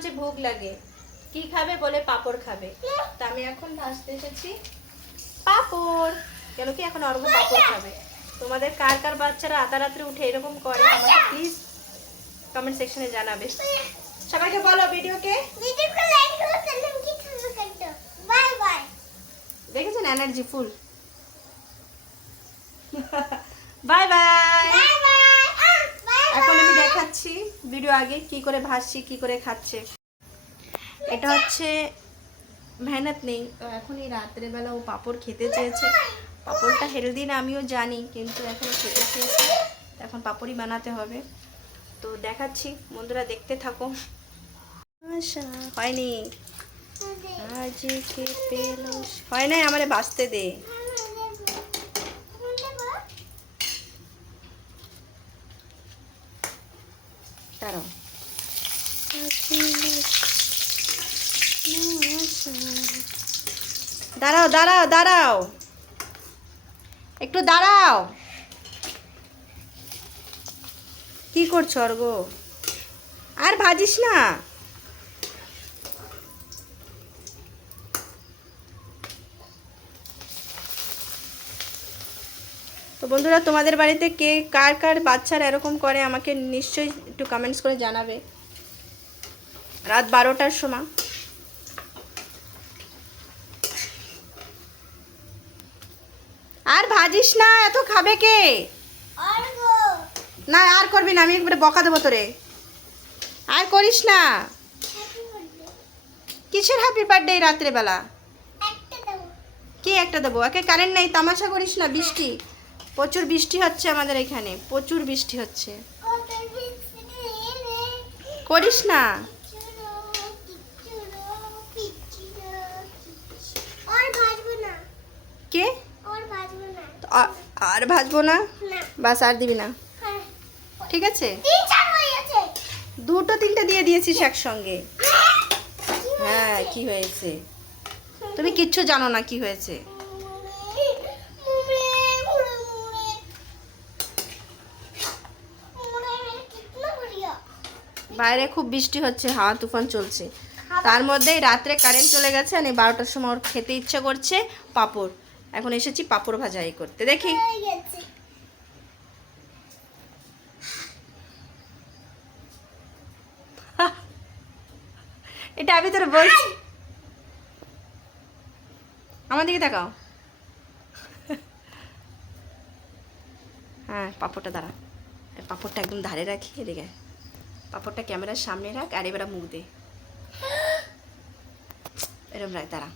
বলছে ভোগ লাগে। কি খাবে বলে পাপড় খাবে। তা আমি এখন ভাসতে এসেছি। পাপড়! কেন কি এখন অর্ঘ পাপড় খাবে? তোমাদের কার কার বাচ্চারা রাতারাত্রি উঠে এরকম করে আমাকে প্লিজ কমেন্ট সেকশনে জানাবে। সবাইকে বলো ভিডিওকে। দেখেছেন energy full bye bye! Video আগে কি করে ভাসছি, কি করে খাচ্ছে? এটা হচ্ছে মেহনত নেই। তো এখন এই রাত্রেবেলা ও পাঁপড় খেতে চেয়েছে। পাঁপড়টা হেলদি না, আমিও জানি, কিন্তু এখন খেতে চেয়েছে। এখন পাঁপড়ই বানাতে হবে। তো দেখাচ্ছি, বন্ধুরা দেখতে থাকো। হয়নি। আজকে পেল? হয় নাই আমারে বাঁচতে দে। দাঁড়াও। দাঁড়াও দাঁড়াও দাঁড়াও। একটু দাঁড়াও। কি করছ অর্গ? আর ভাজিস না? তো বন্ধুরা তোমাদের বাড়িতে কে কার কার বাচ্চারা এরকম করে আমাকে নিশ্চয়ই একটু কমেন্টস করে জানাবে। রাত বারোটার সময়। আর ভাজিস না এত খাবে কে? না আর করবি না আমি একবারে বকা দেবো তোরে। আর করিস না। কিসের হ্যাপি বার্থডে রাত্রেবেলা? কে একটা দেবো? একে কারেন্ট নাই তামাশা করিস না বৃষ্টি। প্রচুর বৃষ্টি হচ্ছে আমাদের এখানে প্রচুর বৃষ্টি হচ্ছে। করিস না। কে? আর ভাজবো না? বাস আর দিবি না। ঠিক আছে? দুটো তিনটা দিয়ে দিয়েছিস একসঙ্গে। হ্যাঁ কি হয়েছে? তুমি কিচ্ছু জানো না কি হয়েছে। বাইরে খুব বৃষ্টি হচ্ছে হাওয়া তুফান চলছে। তার মধ্যেই রাত্রে কারেন্ট চলে গেছে আর এই বারোটার সময় ওর খেতে ইচ্ছে করছে পাপড়। এখন এসেছি পাপড় ভাজা এই করতে দেখি। এটা আমি তোর বলছি আমার দিকে তাকাও। হ্যাঁ পাপড়টা দাঁড়া। পাপড়টা একদম ধারে রাখি এদিকে। পাপড়টা ক্যামেরার সামনে রাখ আর এবার মুখ দে। এরম রাখ দাঁড়া।